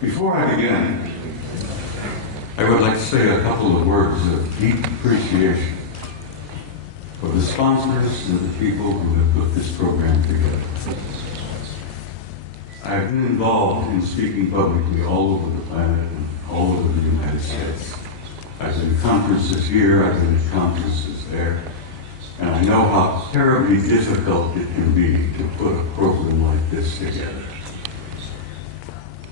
Before I begin, I would like to say a couple of words of deep appreciation for the sponsors and the people who have put this program together. I've been involved in speaking publicly all over the planet and all over the United States. I've been at conferences here, I've been at conferences there, and I know how terribly difficult it can be to put a program like this together.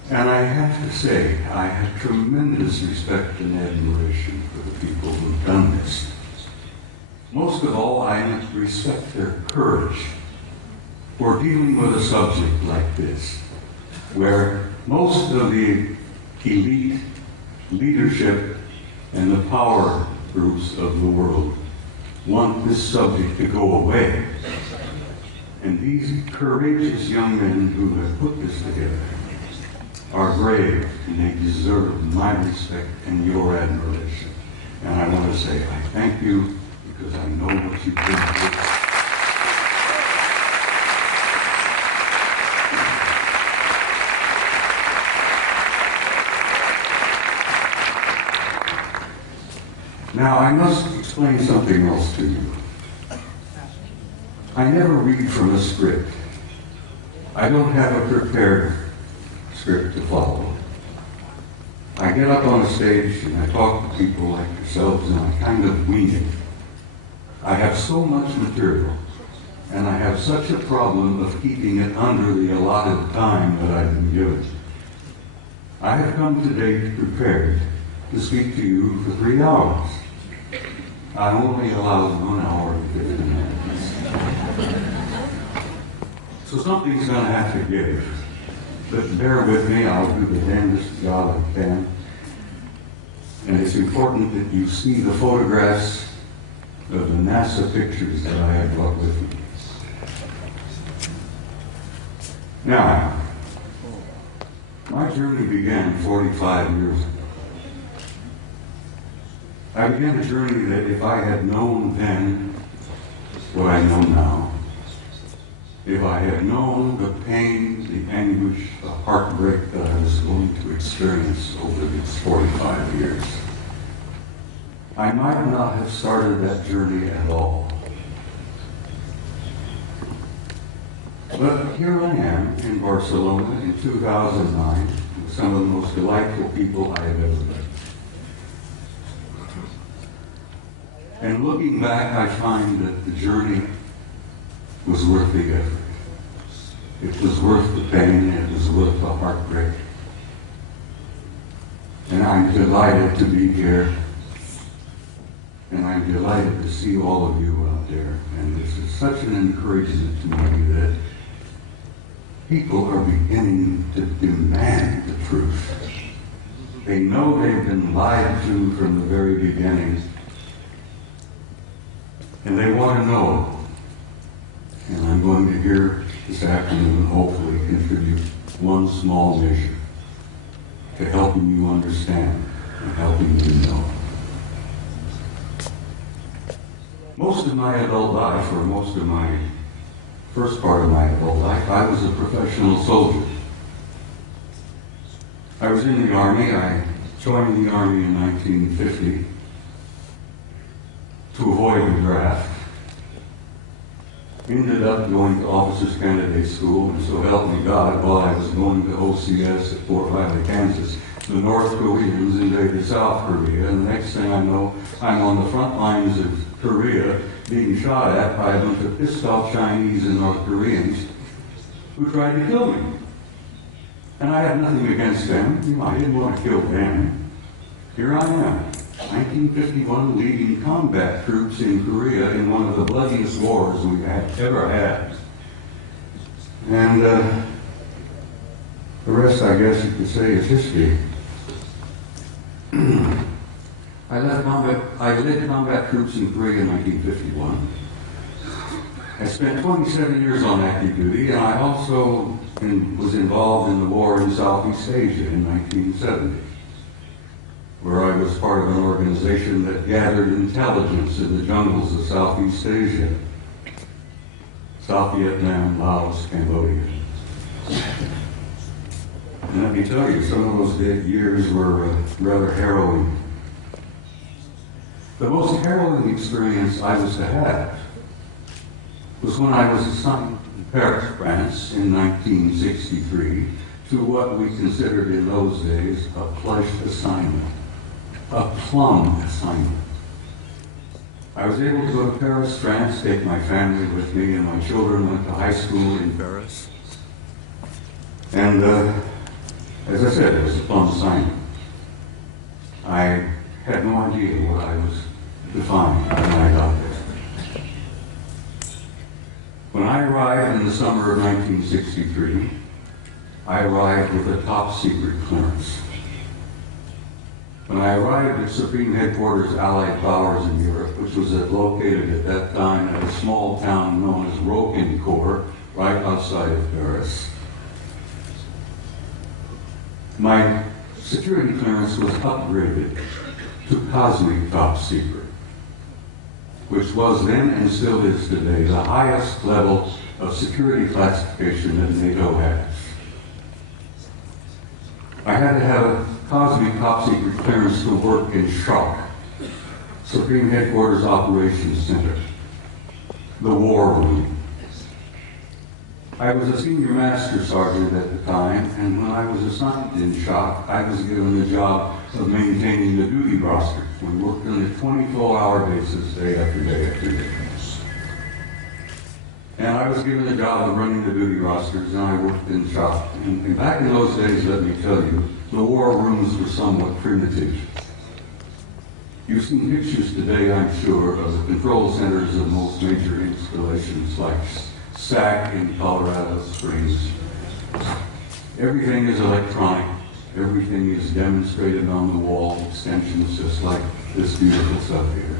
And I have to say, I have tremendous respect and admiration for the people who've done this. Most of all, I respect their courage for dealing with a subject like this, where most of the elite leadership and the power groups of the world want this subject to go away. And these courageous young men who have put this together are brave, and they deserve my respect and your admiration. And I want to say I thank you because I know what you've been through. Now, I must explain something else to you. I never read from a script. I don't have a prepared script to follow. I get up on a stage and I talk to people like yourselves and I kind of wing it. I have so much material and I have such a problem of keeping it under the allotted time that I've been given. I have come today prepared to speak to you for 3 hours. I'm only allowed 1 hour and 50 minutes. So something's going to have to give. But bear with me, I'll do the damnedest job I can. And it's important that you see the photographs of the NASA pictures that I have brought with me. Now, my journey began 45 years ago. I began a journey that if I had known then what I know now, if I had known the pain, the anguish, the heartbreak that I was going to experience over these 45 years, I might not have started that journey at all. But here I am in Barcelona in 2009 with some of the most delightful people I have ever met. And looking back, I find that the journey was worth the effort. It was worth the pain, it was worth the heartbreak. And I'm delighted to be here. And I'm delighted to see all of you out there. And this is such an encouragement to me that people are beginning to demand the truth. They know they've been lied to from the very beginning. And they want to know. And I'm going to here this afternoon hopefully contribute one small measure to helping you understand and helping you know. Most of my adult life, or most of my first part of my adult life, I was a professional soldier. I was in the Army. I joined the Army in 1950 to avoid the draft. Ended up going to Officers Candidate School, and so help me God, while I was going to OCS at Fort Riley, Kansas, the North Koreans invaded South Korea, and the next thing I know, I'm on the front lines of Korea being shot at by a bunch of pissed-off Chinese and North Koreans who tried to kill me. And I had nothing against them. I didn't want to kill them. Here I am, 1951, leading combat troops in Korea in one of the bloodiest wars we have ever had. And the rest, I guess you could say, is history. I led combat troops in Korea in 1951. I spent 27 years on active duty, and I also was involved in the war in Southeast Asia in 1970, where I was part of an organization that gathered intelligence in the jungles of Southeast Asia, South Vietnam, Laos, Cambodia. And let me tell you, some of those years were rather harrowing. The most harrowing experience I was to have was when I was assigned to Paris, France in 1963 to what we considered in those days a pledged assignment, a plum assignment. I was able to go to Paris, France, take my family with me, and my children went to high school in Paris. And as I said, it was a plum assignment. I had no idea what I was to find when I got there. When I arrived in the summer of 1963, I arrived with a top secret clearance. When I arrived at Supreme Headquarters Allied Powers in Europe, which was located at that time at a small town known as Roquencourt, right outside of Paris, my security clearance was upgraded to cosmic top secret, which was then and still is today the highest level of security classification that NATO has. I had to have a cosmic top secret clearance to work in SHARC, Supreme Headquarters Operations Center, the War Room. I was a senior master sergeant at the time, and when I was assigned in SHARC, I was given the job of maintaining the duty roster. We worked on a 24-hour basis, day after day after day. And I was given the job of running the duty rosters, and I worked in SHARC. And back in those days, let me tell you, the war rooms were somewhat primitive. You've seen pictures today, I'm sure, of the control centers of most major installations like SAC in Colorado Springs. Everything is electronic. Everything is demonstrated on the wall, extensions just like this beautiful stuff here.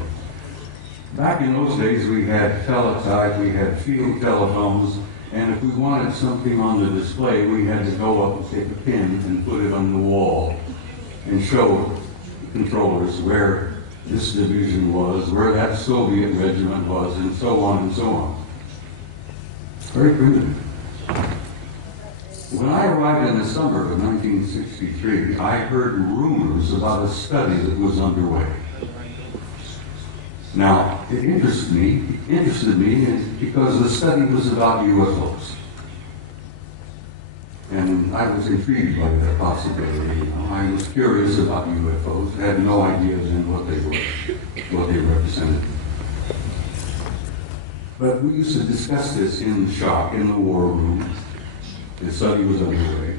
Back in those days, we had teletype, we had field telephones, and if we wanted something on the display, we had to go up and take a pin and put it on the wall and show the controllers where this division was, where that Soviet regiment was, and so on and so on. Very primitive. When I arrived in the summer of 1963, I heard rumors about a study that was underway. Now, it interested me because the study was about UFOs. And I was intrigued by that possibility. I was curious about UFOs, had no idea then what they were, what they represented. But we used to discuss this in SHARC, in the war room. The study was underway.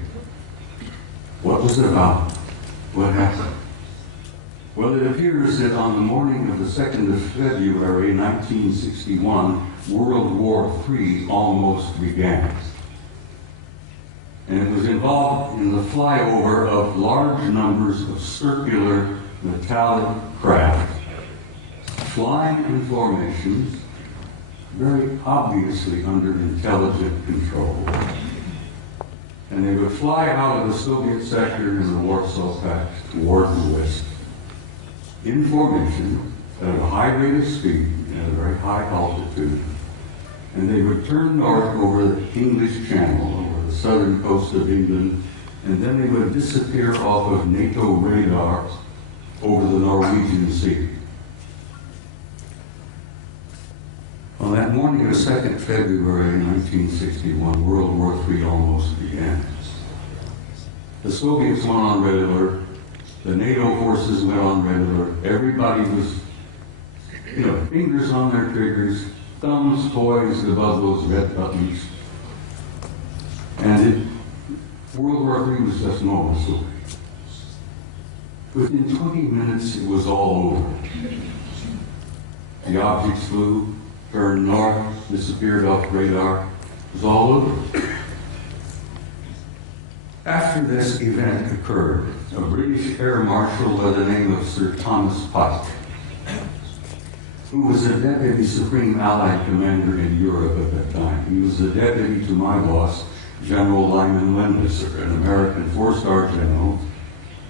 What was it about? What happened? Well, it appears that on the morning of the 2nd of February, 1961, World War III almost began. And it was involved in the flyover of large numbers of circular metallic craft, flying in formations, very obviously under intelligent control. And they would fly out of the Soviet sector in the Warsaw Pact toward the west, in formation, at a high rate of speed, at a very high altitude. And they would turn north over the English Channel, over the southern coast of England, and then they would disappear off of NATO radar over the Norwegian Sea. On that morning of 2nd February 1961, World War III almost began. The Soviets went on red alert. The NATO forces went on red alert. Everybody was, fingers on their triggers, thumbs poised above those red buttons. And World War III was just moments away. Within 20 minutes, it was all over. The objects flew, turned north, disappeared off radar. It was all over. After this event occurred, a British Air Marshal by the name of Sir Thomas Pike, who was a Deputy Supreme Allied Commander in Europe at that time. He was the deputy to my boss, General Lyman Wendesser, an American four-star general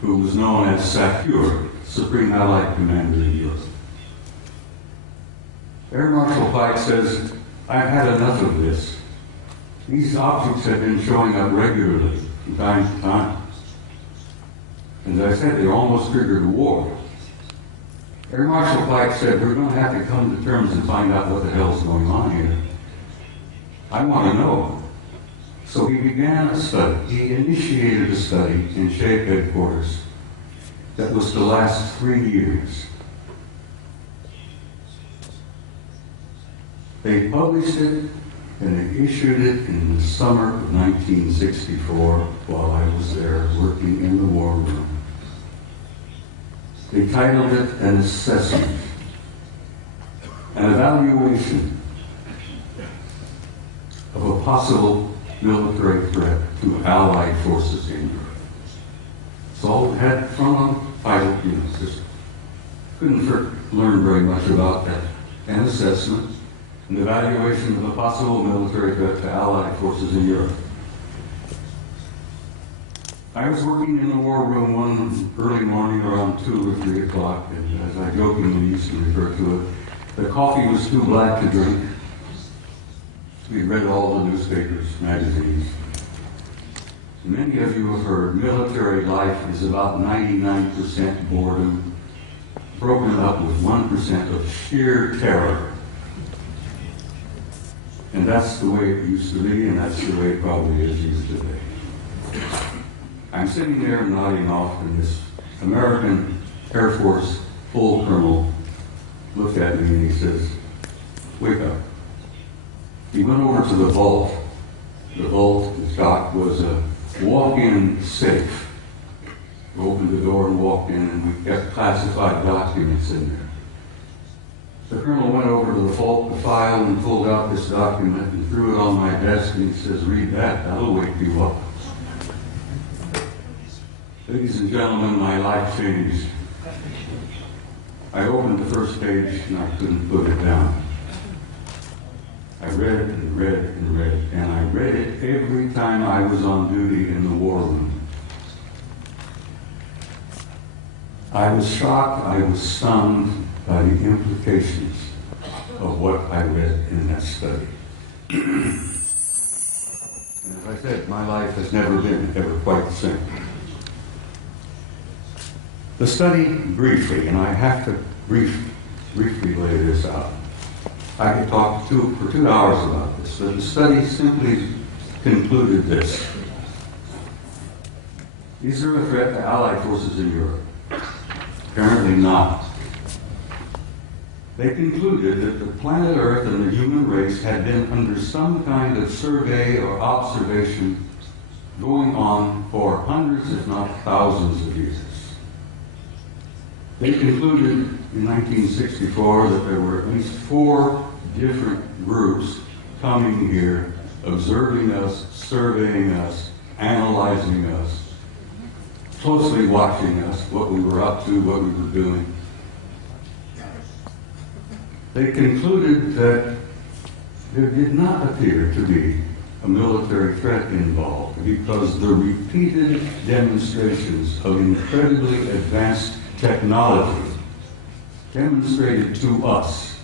who was known as SACEUR, Supreme Allied Commander in Europe. Air Marshal Pike says, "I've had enough of this. These objects have been showing up regularly from time to time. And as I said, they almost triggered a war." Air Marshal Pike said, "We're going to have to come to terms and find out what the hell's going on here. I want to know." So he began a study. He initiated a study in SHAPE headquarters that was to last 3 years. They published it and they issued it in the summer of 1964 while I was there working in the war room. They titled it An Assessment, an evaluation of a possible military threat to Allied forces in Europe. So it had from a pilot, just couldn't learn very much about that. An assessment, an evaluation of a possible military threat to Allied forces in Europe. I was working in the war room one early morning around 2 or 3 o'clock, and as I jokingly used to refer to it, the coffee was too black to drink. We read all the newspapers, magazines. Many of you have heard military life is about 99% boredom, broken up with 1% of sheer terror. And that's the way it used to be, and that's the way it probably is used today. I'm sitting there nodding off, and this American Air Force full colonel looked at me and he says, "Wake up." He went over to the vault. The vault, the dock, was a walk-in safe. We opened the door and walked in, and we kept classified documents in there. The colonel went over to the vault, the file, and pulled out this document and threw it on my desk, and he says, "Read that, that'll wake you up." Ladies and gentlemen, my life changed. I opened the first page and I couldn't put it down. I read and read and read, and I read it every time I was on duty in the war room. I was shocked, I was stunned by the implications of what I read in that study. And as I said, my life has never been ever quite the same. The study, briefly, and I have to briefly lay this out. I could talk for 2 hours about this, but the study simply concluded this. Is there a threat to Allied forces in Europe? Apparently not. They concluded that the planet Earth and the human race had been under some kind of survey or observation going on for hundreds, if not thousands of years. They concluded in 1964 that there were at least 4 different groups coming here, observing us, surveying us, analyzing us, closely watching us, what we were up to, what we were doing. They concluded that there did not appear to be a military threat involved because the repeated demonstrations of incredibly advanced technology demonstrated to us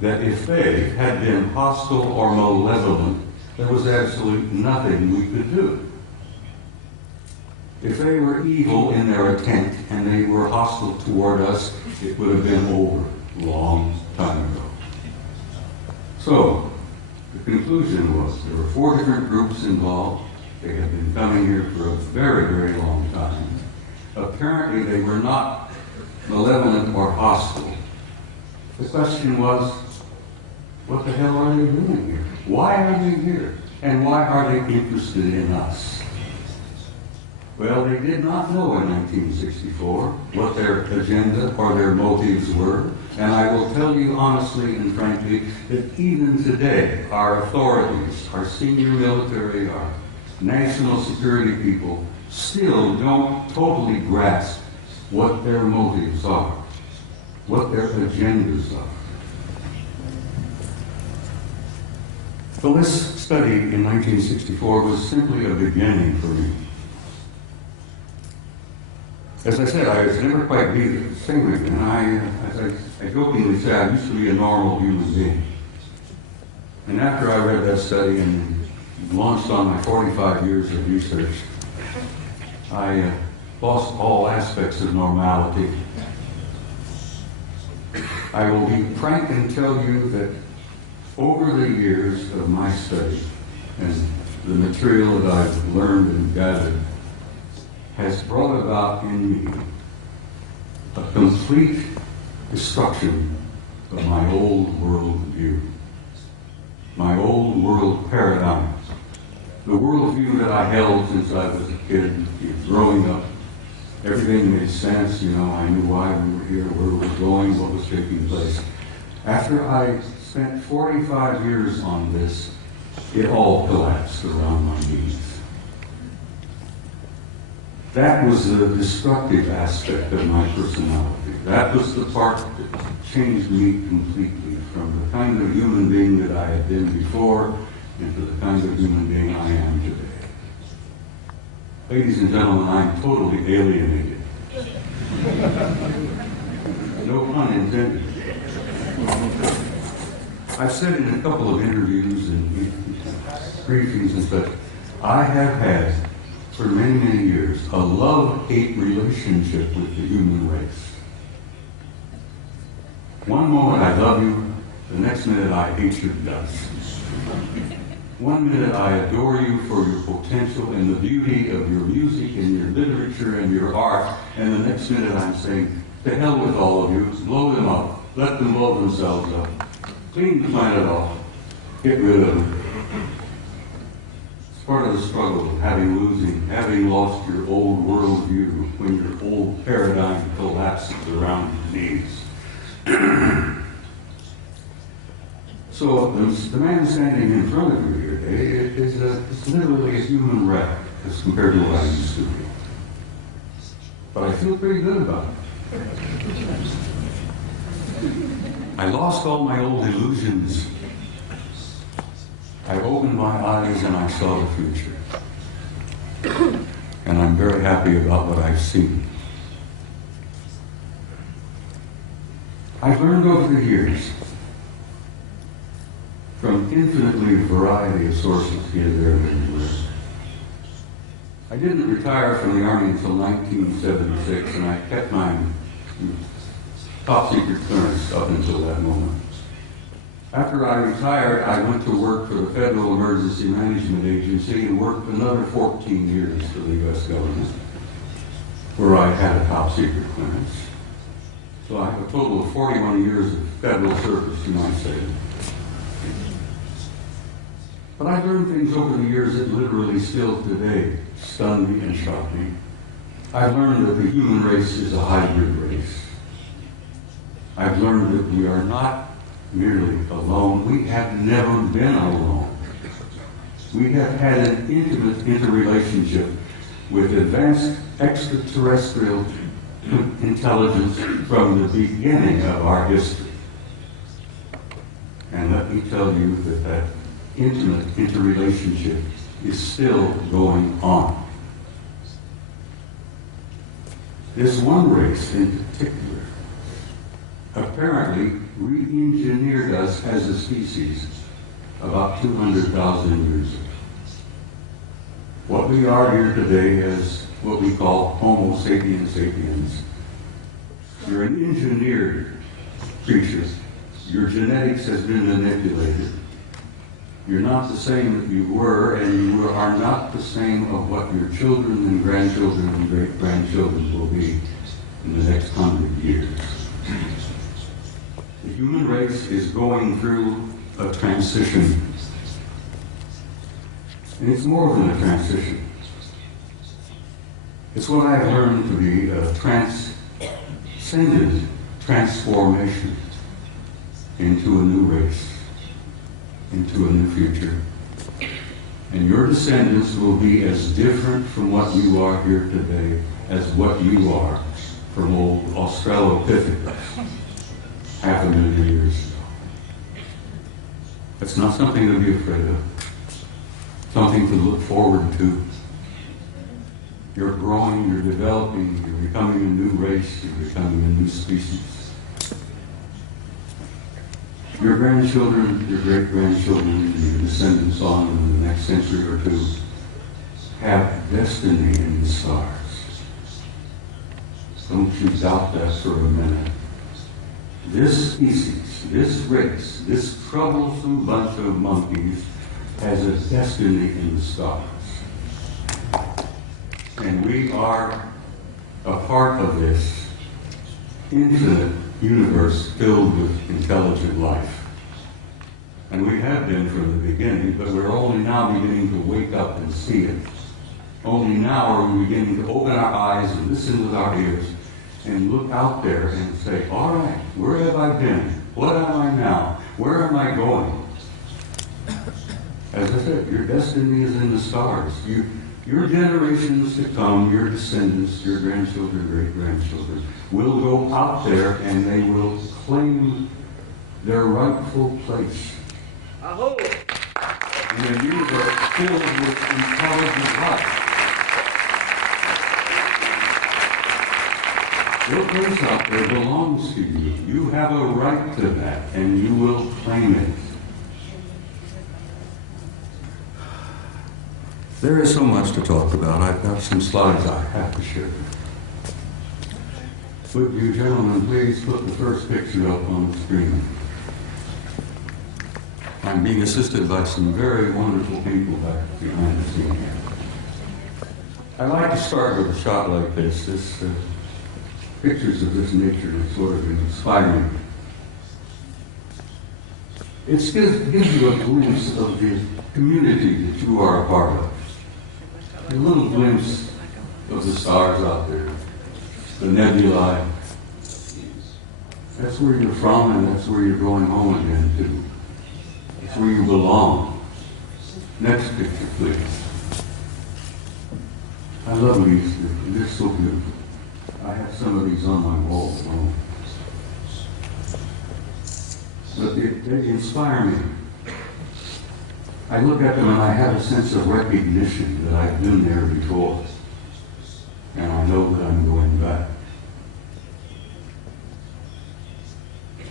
that if they had been hostile or malevolent, there was absolutely nothing we could do. If they were evil in their intent and they were hostile toward us, it would have been over a long time ago. So, the conclusion was there were 4 different groups involved. They had been coming here for a very, very long time. Apparently, they were not malevolent or hostile. The question was, what the hell are they doing here? Why are they here? And why are they interested in us? Well, they did not know in 1964 what their agenda or their motives were, and I will tell you honestly and frankly that even today, our authorities, our senior military, our national security people, still don't totally grasp what their motives are, what their agendas are. So this study in 1964 was simply a beginning for me. As I said, I was never quite be the same again. As I jokingly say, I used to be a normal human being. And after I read that study and launched on my 45 years of research, I lost all aspects of normality. I will be frank and tell you that over the years of my study and the material that I've learned and gathered has brought about in me a complete destruction of my old world view, my old world paradigm, the world view that I held since I was a kid, growing up. Everything made sense, I knew why we were here, where we were going, what was taking place. After I spent 45 years on this, it all collapsed around my knees. That was the destructive aspect of my personality. That was the part that changed me completely from the kind of human being that I had been before into the kind of human being I am today. Ladies and gentlemen, I'm totally alienated. No pun intended. I've said in a couple of interviews and briefings and such, I have had for many, many years a love-hate relationship with the human race. One moment I love you, the next minute I hate your guts. One minute I adore you for your potential and the beauty of your music and your literature and your art, and the next minute I'm saying, to hell with all of you, blow them up, let them blow themselves up, clean the planet off, get rid of them. It's part of the struggle of having lost your old worldview when your old paradigm collapses around your knees. So the man standing in front of you here today is literally a human wreck as compared to what I used to be. But I feel pretty good about it. I lost all my old illusions. I opened my eyes and I saw the future. And I'm very happy about what I've seen. I've learned over the years from infinitely variety of sources here, there, and everywhere. I didn't retire from the Army until 1976, and I kept my top secret clearance up until that moment. After I retired, I went to work for the Federal Emergency Management Agency and worked another 14 years for the U.S. government, where I had a top secret clearance. So I have a total of 41 years of federal service, you might say. But I've learned things over the years that literally still today stun me and shock me. I've learned that the human race is a hybrid race. I've learned that we are not merely alone. We have never been alone. We have had an intimate interrelationship with advanced extraterrestrial intelligence from the beginning of our history. And let me tell you that intimate interrelationship is still going on. This one race in particular apparently re-engineered us as a species about 200,000 years ago. What we are here today is what we call Homo sapiens sapiens. You're an engineered creature. Your genetics has been manipulated. You're not the same that you were, and you are not the same of what your children and grandchildren and great-grandchildren will be in the next 100 years. The human race is going through a transition. And it's more than a transition. It's what I've learned to be a transcendent transformation into a new race, into a new future. And your descendants will be as different from what you are here today as what you are from old Australopithecus 500,000 years ago. It's not something to be afraid of, something to look forward to. You're growing, you're developing, you're becoming a new race, you're becoming a new species. Your grandchildren, your great-grandchildren, and your descendants on in the next century or two have destiny in the stars. Don't you doubt that for a minute. This species, this race, this troublesome bunch of monkeys has a destiny in the stars. And we are a part of this infinite universe filled with intelligent life. And we have been from the beginning, but we're only now beginning to wake up and see it. Only now are we beginning to open our eyes and listen with our ears and look out there and say, all right, where have I been? What am I now? Where am I going? As I said, your destiny is in the stars. Your generations to come, your descendants, your grandchildren, great-grandchildren, will go out there and they will claim their rightful place. Aho. And their universe filled with intelligent life. Your place out there belongs to you. You have a right to that, and you will claim it. There is so much to talk about. I've got some slides I have to share. Would you gentlemen please put the first picture up on the screen? I'm being assisted by some very wonderful people back behind the scene here. I like to start with a shot like this. Pictures of this nature is sort of inspiring. It gives you a glimpse of the community that you are a part of. A little glimpse of the stars out there, the nebulae. That's where you're from, and that's where you're going home again to. It's where you belong. Next picture, please. I love these. They're so beautiful. I have some of these on my wall at home. But they inspire me. I look at them and I have a sense of recognition that I've been there before. And I know that I'm going back.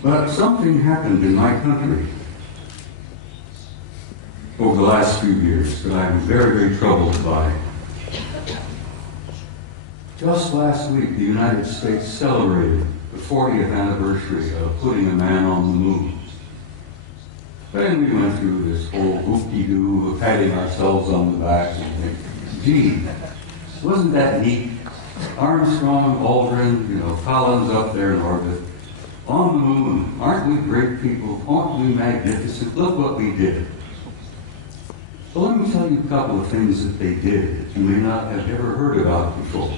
But something happened in my country over the last few years that I'm very, very troubled by. Just last week, the United States celebrated the 40th anniversary of putting a man on the moon. Then we went through this whole whoop-de-doo of patting ourselves on the back and thinking, gee, wasn't that neat? Armstrong, Aldrin, Collins up there in orbit. On the moon, aren't we great people? Aren't we magnificent? Look what we did. Well, let me tell you a couple of things that they did that you may not have ever heard about before.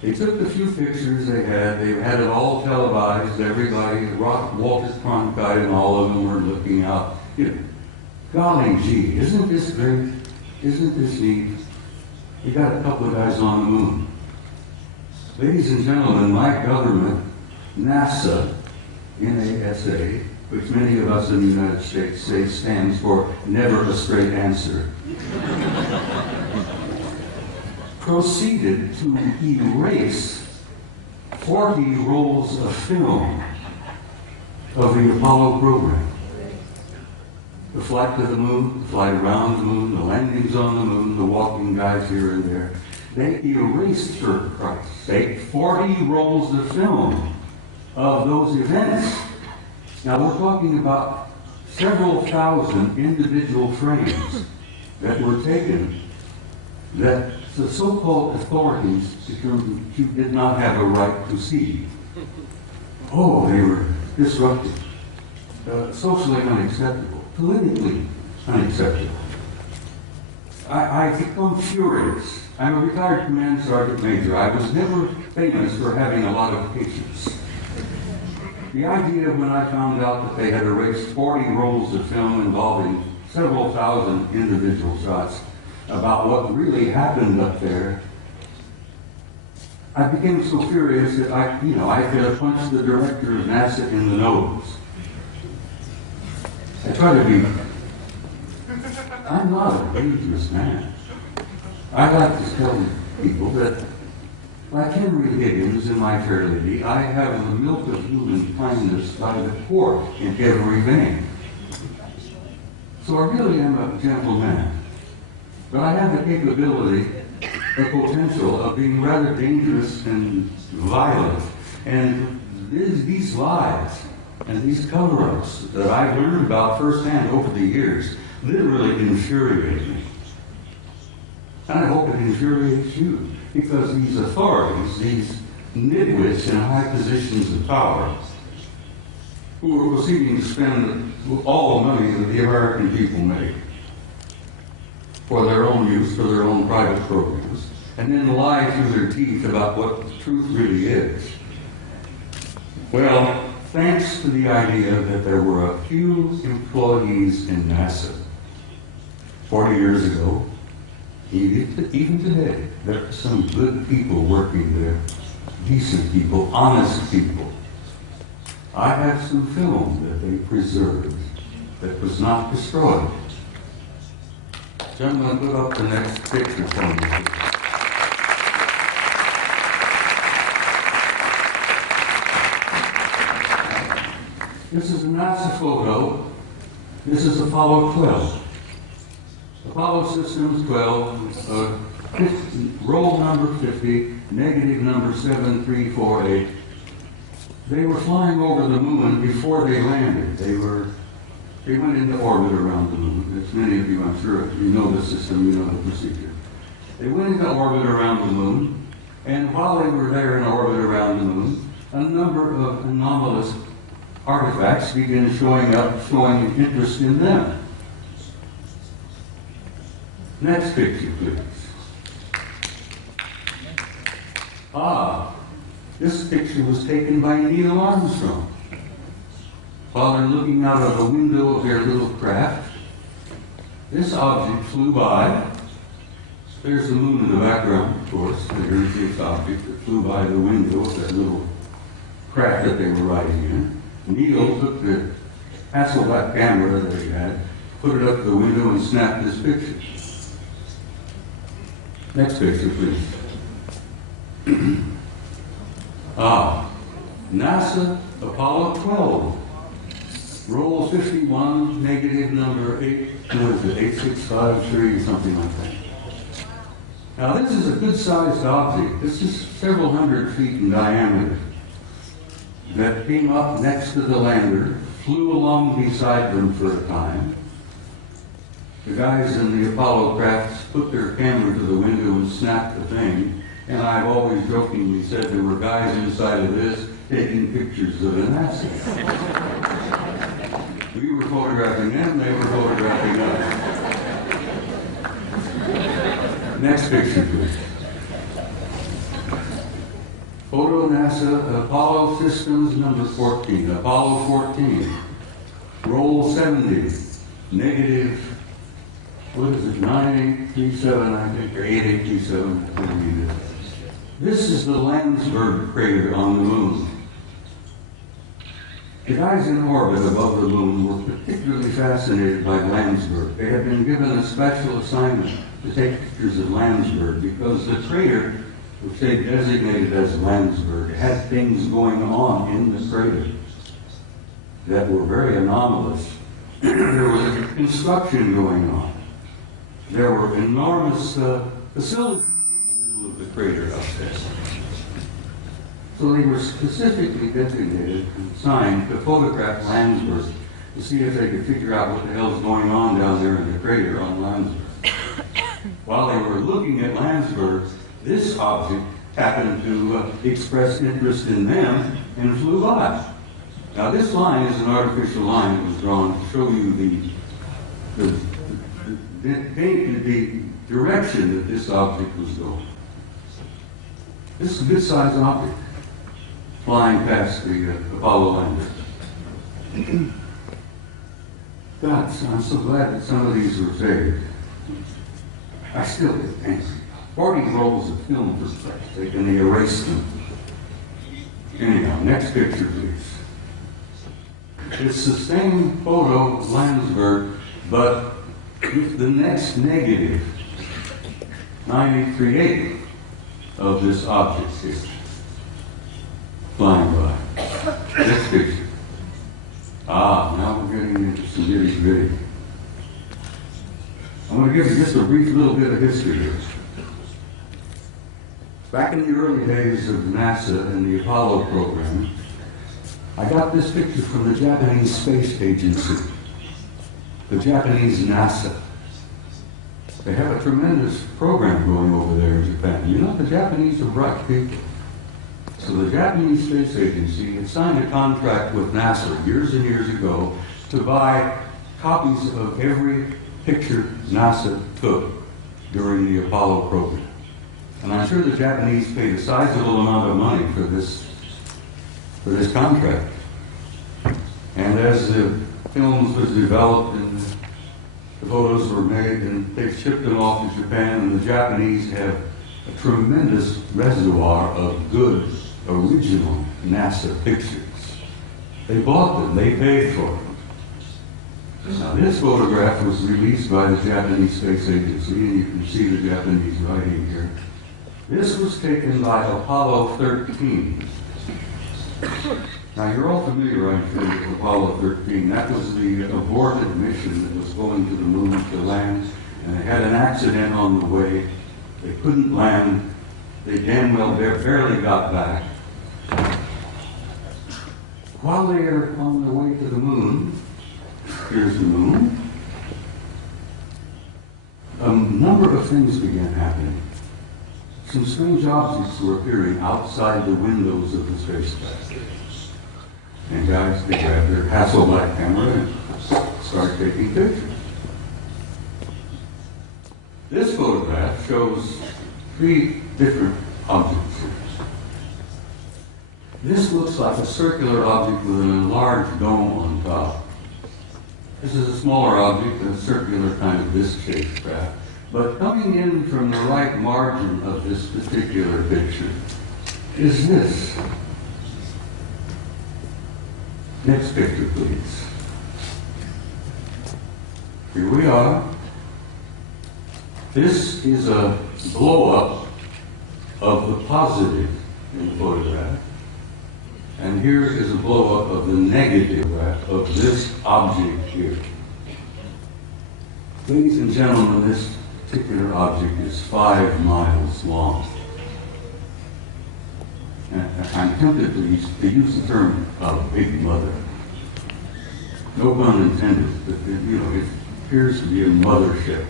They took the few pictures they had it all televised, everybody, Walter Cronkite and all of them were looking out. Golly gee, isn't this great? Isn't this neat? You got a couple of guys on the moon. Ladies and gentlemen, my government, NASA, NASA, which many of us in the United States say stands for never a straight answer, proceeded to erase 40 rolls of film of the Apollo program. The flight to the moon, the flight around the moon, the landings on the moon, the walking guys here and there. They erased, for Christ's sake, 40 rolls of film of those events. Now we're talking about several thousand individual frames that were taken that the so-called authorities determined you did not have a right to see. Oh, they were disruptive, socially unacceptable, politically unacceptable. I become furious. I'm a retired command sergeant major. I was never famous for having a lot of patience. The idea when I found out that they had erased 40 rolls of film involving several thousand individual shots about what really happened up there, I became so furious that I could have punched the director of NASA in the nose. I try to be, I'm not a dangerous man. I like to tell people that, like Henry Higgins in My Fair Lady, I have the milk of human kindness by the quart in every vein. So I really am a gentle man. But I have the capability, the potential of being rather dangerous and violent. And these lies and these cover-ups that I've learned about firsthand over the years literally infuriate me. And I hope it infuriates you, because these authorities, these nitwits in high positions of power, who are proceeding to spend all the money that the American people make for their own use, for their own private programs, and then lie through their teeth about what the truth really is. Well, thanks to the idea that there were a few employees in NASA 40 years ago, even today, there are some good people working there, decent people, honest people. I have some film that they preserved that was not destroyed. Gentlemen, put up the next picture for me. This is a NASA photo. This is Apollo 12. Apollo Systems 12, roll number 50, negative number 7348. They were flying over the moon before they landed. They went into orbit around the moon. As many of you, I'm sure, if you know the system, you know the procedure. They went into orbit around the moon, and while they were there in orbit around the moon, a number of anomalous artifacts began showing up, showing interest in them. Next picture, please. This picture was taken by Neil Armstrong while they're looking out of the window of their little craft. This object flew by. There's the moon in the background, of course. There's this object that flew by the window of that little craft that they were riding in. Neil took the Hasselblad camera that he had, put it up the window, and snapped this picture. Next picture, please. NASA Apollo 12. Roll 51, negative number 8653, something like that. Now this is a good-sized object. This is several hundred feet in diameter that came up next to the lander, flew along beside them for a time. The guys in the Apollo crafts put their camera to the window and snapped the thing, and I've always jokingly said there were guys inside of this taking pictures of an asset. We were photographing them, they were photographing us. Next picture, please. Photo NASA Apollo Systems number 14, Apollo 14. Roll 70, negative, what is it, 9837, I think, or 8827. This is the Landsberg crater on the moon. The guys in orbit above the moon were particularly fascinated by Landsberg. They had been given a special assignment to take pictures of Landsberg because the crater, which they designated as Landsberg, had things going on in the crater that were very anomalous. There was construction going on. There were enormous facilities in the middle of the crater up there. So they were specifically designated and assigned to photograph Landsberg to see if they could figure out what the hell's going on down there in the crater on Landsberg. While they were looking at Landsberg, this object happened to express interest in them and flew by. Now this line is an artificial line that was drawn to show you the the direction that this object was going. This is a good-sized object flying past the Apollo lander. God, I'm so glad that some of these were saved. I still get angry. 40 rolls of film for Christ's sake, and they erased them. Anyhow, next picture, please. It's the same photo of Landsberg, but with the next negative, 9838 of this object here, flying by. Next picture. Now we're getting into some nitty-gritty. I'm going to give you just a brief little bit of history here. Back in the early days of NASA and the Apollo program, I got this picture from the Japanese Space Agency, the Japanese NASA. They have a tremendous program going over there in Japan. You know, the Japanese are bright people. So the Japanese Space Agency had signed a contract with NASA years and years ago to buy copies of every picture NASA took during the Apollo program. And I'm sure the Japanese paid a sizable amount of money for this contract. And as the films was developed and the photos were made, and they shipped them off to Japan, and the Japanese have a tremendous reservoir of good, original NASA pictures. They bought them, they paid for them. Now this photograph was released by the Japanese Space Agency, and you can see the Japanese writing here. This was taken by Apollo 13. Now you're all familiar, I'm sure, with Apollo 13. That was the aborted mission that was going to the moon to land, and they had an accident on the way. They couldn't land. They damn well barely got back. While they are on their way to the moon, here's the moon, a number of things began happening. Some strange objects were appearing outside the windows of the spacecraft. And guys, they grabbed their Hasselblad camera and started taking pictures. This photograph shows 3 different objects here. This looks like a circular object with an enlarged dome on top. This is a smaller object, a circular kind of disc-shaped craft. But coming in from the right margin of this particular picture is this. Next picture, please. Here we are. This is a blow-up of the positive in the photograph. And here is a blow-up of the negative of this object here. Ladies and gentlemen, this particular object is 5 miles long. And I'm tempted to use the term big mother. No pun intended, but it appears to be a mothership.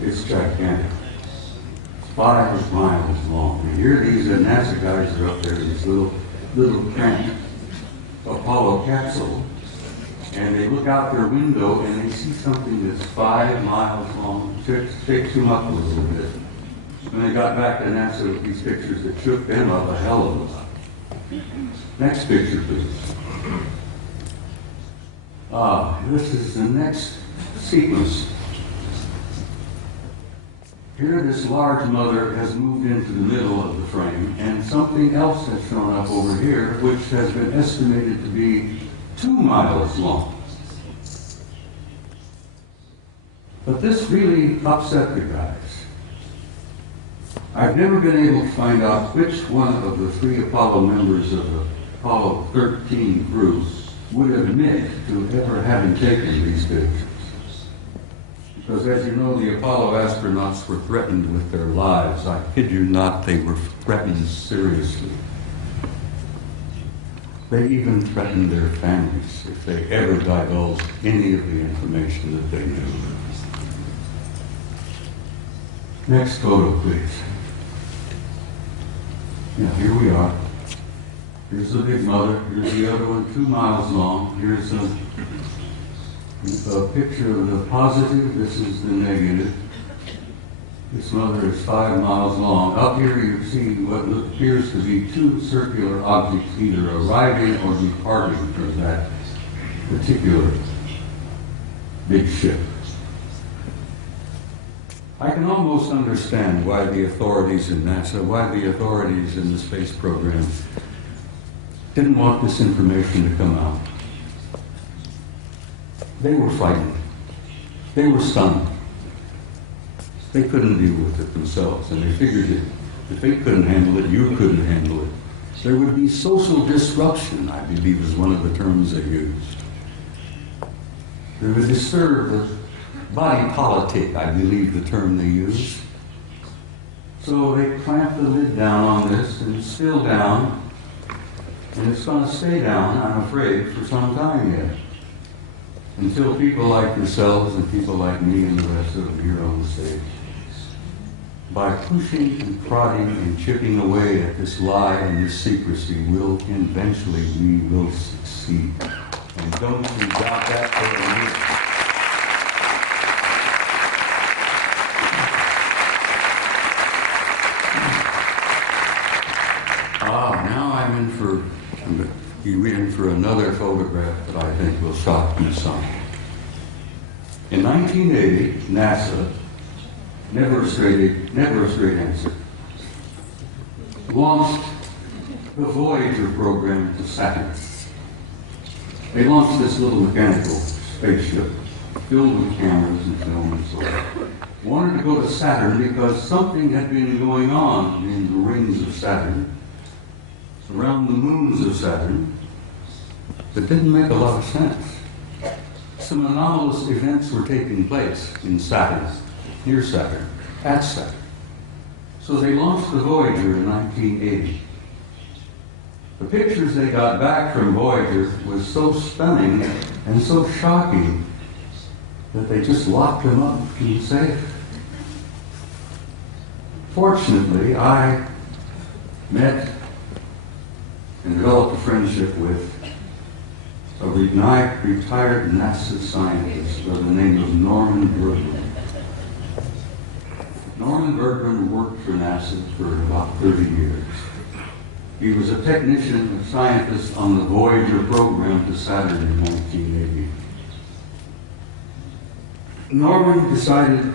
It's gigantic. It's 5 miles long. And here these NASA guys are up there in this little cramped Apollo capsule, and they look out their window and they see something that's 5 miles long. It shakes them up a little bit. When they got back to NASA with these pictures, it shook them up a hell of a lot. Next picture, please. This is the next sequence. Here, this large mother has moved into the middle of the frame, and something else has shown up over here, which has been estimated to be 2 miles long. But this really upset the guys. I've never been able to find out which one of the 3 Apollo members of the Apollo 13 crew would admit to ever having taken these pictures. Because as you know, the Apollo astronauts were threatened with their lives. I kid you not, they were threatened seriously. They even threatened their families if they ever divulged any of the information that they knew. Next photo, please. Yeah, here we are. Here's the big mother. Here's the other one, 2 miles long. Here's A picture of the positive, this is the negative. This mother is 5 miles long. Up here you see what appears to be two circular objects either arriving or departing from that particular big ship. I can almost understand why the authorities in NASA, why the authorities in the space program didn't want this information to come out. They were frightened. They were stunned. They couldn't deal with it themselves, and they figured that if they couldn't handle it, you couldn't handle it. There would be social disruption, I believe is one of the terms they used. They would disturb the body politic, I believe the term they used. So they clamped the lid down on this, and it's still down, and it's going to stay down, I'm afraid, for some time yet. Until people like yourselves and people like me and the rest of them here on the stage, by pushing and prodding and chipping away at this lie and this secrecy, eventually we will succeed. And don't you doubt that for a minute. Now you're in for another photograph that I think will shock you some. In 1980, NASA, never a straight answer, launched the Voyager program to Saturn. They launched this little mechanical spaceship filled with cameras and film and so on. Wanted to go to Saturn because something had been going on in the rings of Saturn, around the moons of Saturn, that didn't make a lot of sense. Some anomalous events were taking place in Saturn, near Saturn, at Saturn. So they launched the Voyager in 1980. The pictures they got back from Voyager was so stunning and so shocking that they just locked them up in the safe. Fortunately, I met and developed a friendship with a retired NASA scientist by the name of Norman Bergman. Norman Bergman worked for NASA for about 30 years. He was a technician, a scientist on the Voyager program to Saturn in 1980. Norman decided,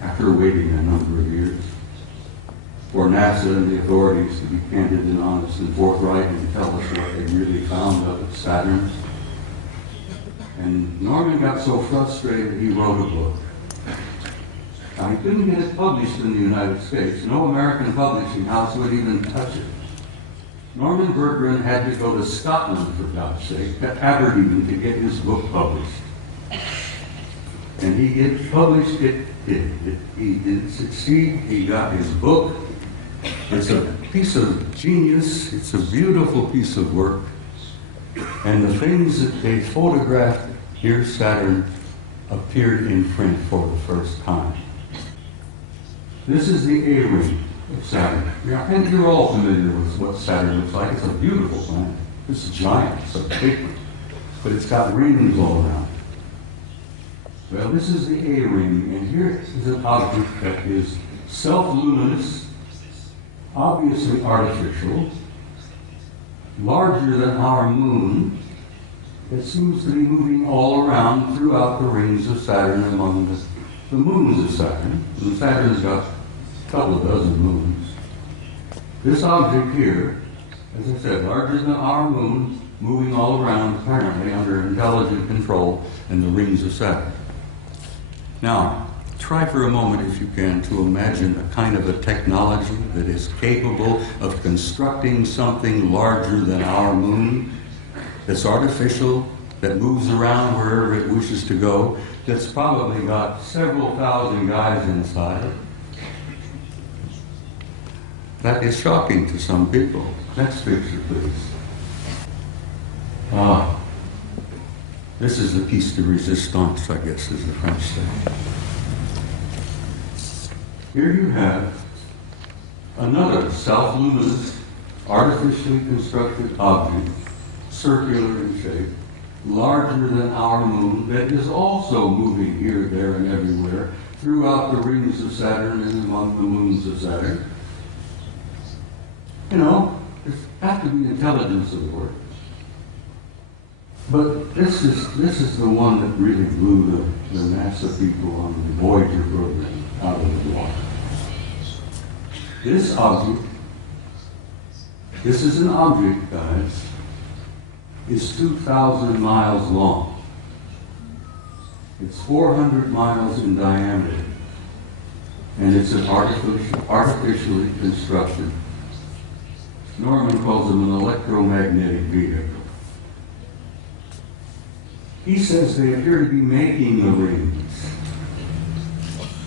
after waiting a number of years, for NASA and the authorities to be candid and honest and forthright and tell us what they really found up at Saturn. And Norman got so frustrated he wrote a book. Now, he couldn't get it published in the United States. No American publishing house would even touch it. Norman Bergman had to go to Scotland, for God's sake, to Aberdeen to get his book published. And he did publish it. He did succeed. He got his book. It's a piece of genius. It's a beautiful piece of work. And the things that they photographed near Saturn appeared in print for the first time. This is the A-ring of Saturn. And you're all familiar with what Saturn looks like. It's a beautiful planet. It's giant. It's a big one. But it's got rings all around. Well, this is the A-ring, and here is an object that is self-luminous, obviously artificial, larger than our moon. It seems to be moving all around throughout the rings of Saturn among the moons of Saturn. And Saturn's got a couple of dozen moons. This object here, as I said, larger than our moon, moving all around apparently under intelligent control in the rings of Saturn. Now, try for a moment, if you can, to imagine a kind of a technology that is capable of constructing something larger than our moon, that's artificial, that moves around wherever it wishes to go, that's probably got several thousand guys inside. That is shocking to some people. Next picture, please. This is the piece de resistance, I guess, as the French say. Here you have another self-luminous, artificially constructed object, circular in shape, larger than our moon that is also moving here, there, and everywhere throughout the rings of Saturn and among the moons of Saturn. You know, there's got to be intelligence aboard. But this is the one that really blew the NASA people on the Voyager program out of the water. This object, this is an object, guys, is 2,000 miles long. It's 400 miles in diameter, and it's an artificially constructed. Norman calls them an electromagnetic vehicle. He says they appear to be making the rings.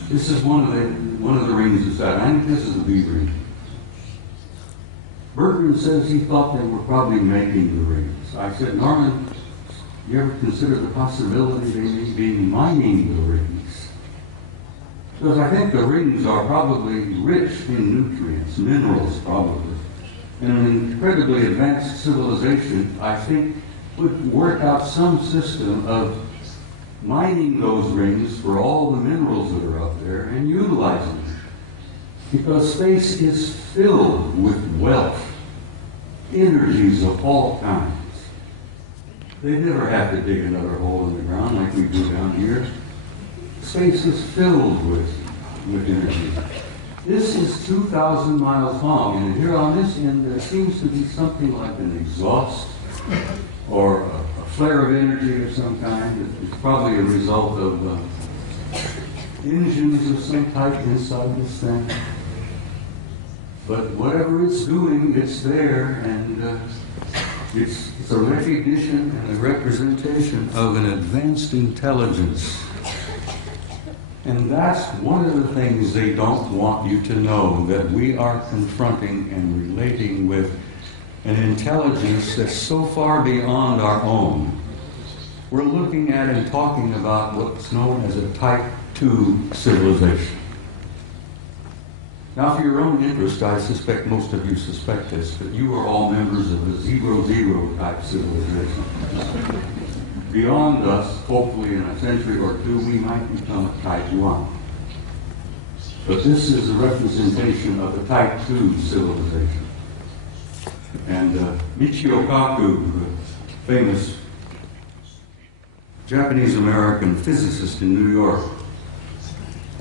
This is one of the rings of Saturn. I think this is the B ring. Bertrand says he thought they were probably making the rings. I said, Norman, you ever consider the possibility they may be mining the rings? Because I think the rings are probably rich in nutrients, minerals probably. And an incredibly advanced civilization, I think, would work out some system of mining those rings for all the minerals that are up there and utilizing them. Because space is filled with wealth, energies of all kinds. They never have to dig another hole in the ground like we do down here. Space is filled with energy. This is 2,000 miles long, and here on this end there seems to be something like an exhaust or a flare of energy of some kind. It's probably a result of engines of some type inside this thing. But whatever it's doing, it's there, and it's a recognition and a representation of an advanced intelligence. And that's one of the things they don't want you to know, that we are confronting and relating with an intelligence that's so far beyond our own. We're looking at and talking about what's known as a Type 2 civilization. Now, for your own interest, I suspect most of you suspect this, but you are all members of the 0-0 type civilization. Beyond us, hopefully in a century or two, we might become a Type 1. But this is a representation of a Type 2 civilization. And Michio Kaku, the famous Japanese-American physicist in New York,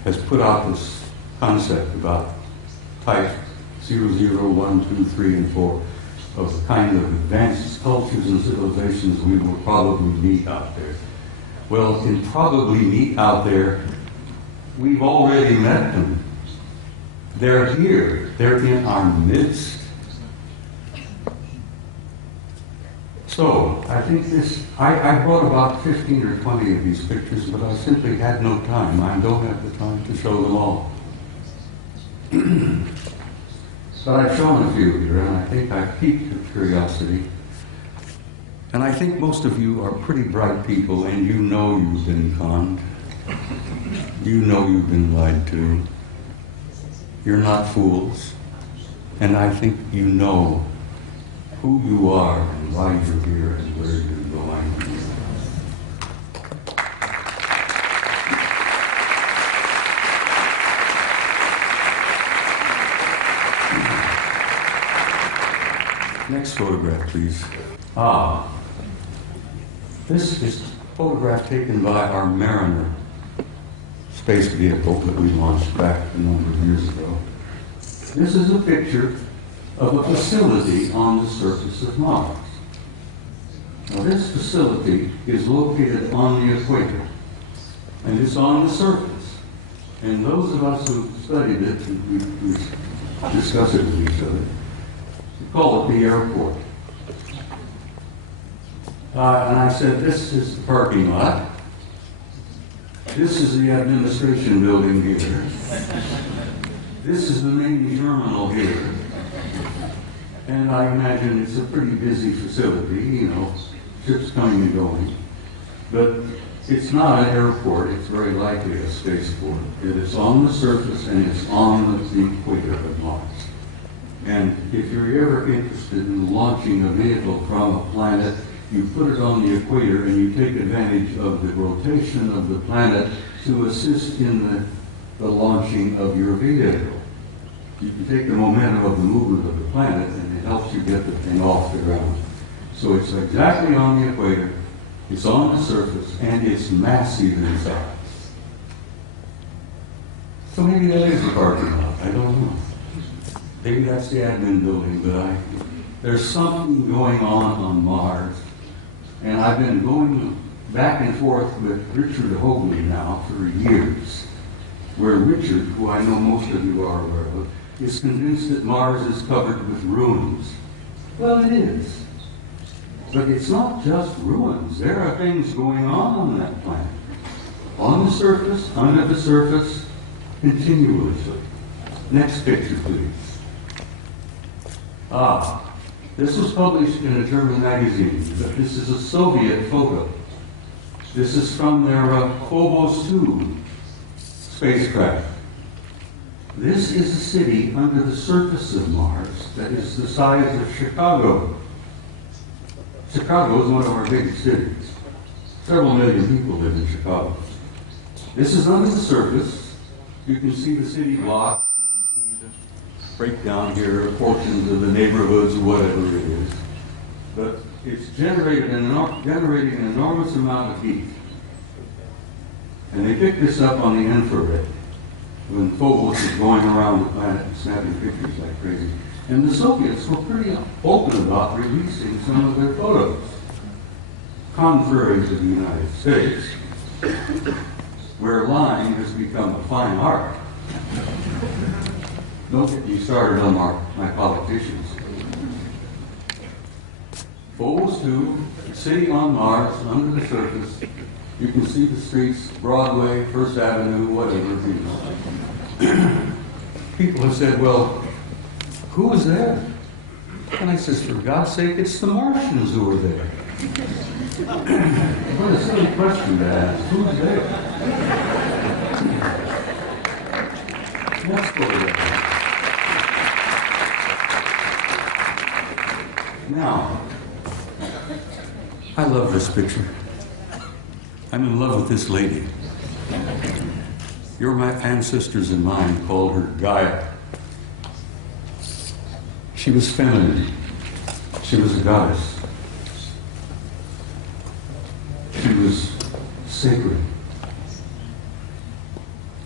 has put out this concept about Type 0, 1, 2, 3, and 4 of the kind of advanced cultures and civilizations we will probably meet out there. Well, in probably meet out there, we've already met them. They're here. They're in our midst. So, I think I brought about 15 or 20 of these pictures, but I simply had no time. I don't have the time to show them all. But I've shown a few here, and I think I've piqued your curiosity. And I think most of you are pretty bright people, and you know you've been conned. You know you've been lied to. You're not fools. And I think you know who you are and why you're here and where you're going. Next photograph, please. This is a photograph taken by our Mariner space vehicle that we launched back a number of years ago. This is a picture of a facility on the surface of Mars. Now, this facility is located on the equator, and it's on the surface. And those of us who studied it, we discuss it with each other, we call it the airport. And I said, this is the parking lot. This is the administration building here. This is the main terminal here. And I imagine it's a pretty busy facility, you know, ships coming and going. But it's not an airport, it's very likely a spaceport. It is on the surface and it's on the equator of Mars. And if you're ever interested in launching a vehicle from a planet you put it on the equator and you take advantage of the rotation of the planet to assist in the launching of your vehicle. You can take the momentum of the movement of the planet and it helps you get the thing off the ground. So it's exactly on the equator, it's on the surface, and it's massive in size. So maybe that is the parking lot, I don't know. Maybe that's the admin building, but there's something going on Mars. And I've been going back and forth with Richard Hoagley now for years, where Richard, who I know most of you are aware of, is convinced that Mars is covered with ruins. Well, it is. But it's not just ruins. There are things going on that planet. On the surface, under the surface, continuously. Next picture, please. This was published in a German magazine, but this is a Soviet photo. This is from their Phobos 2 spacecraft. This is a city under the surface of Mars that is the size of Chicago. Chicago is one of our biggest cities. Several million people live in Chicago. This is under the surface. You can see the city block. Breakdown here, portions of the neighborhoods, whatever it is. But it's generating an enormous amount of heat. And they picked this up on the infrared when Phobos was going around the planet and snapping pictures like crazy. And the Soviets were pretty open about releasing some of their photos, contrary to the United States, where lying has become a fine art. Don't get me started on my politicians. Phobos 2, city on Mars, under the surface. You can see the streets, Broadway, First Avenue, whatever. People have said, well, who was there? And I says, for God's sake, it's the Martians who were there. What a silly question to ask. Who's there? Let's go there. Now, I love this picture. I'm in love with this lady. Your ancestors and mine called her Gaia. She was feminine. She was a goddess. She was sacred.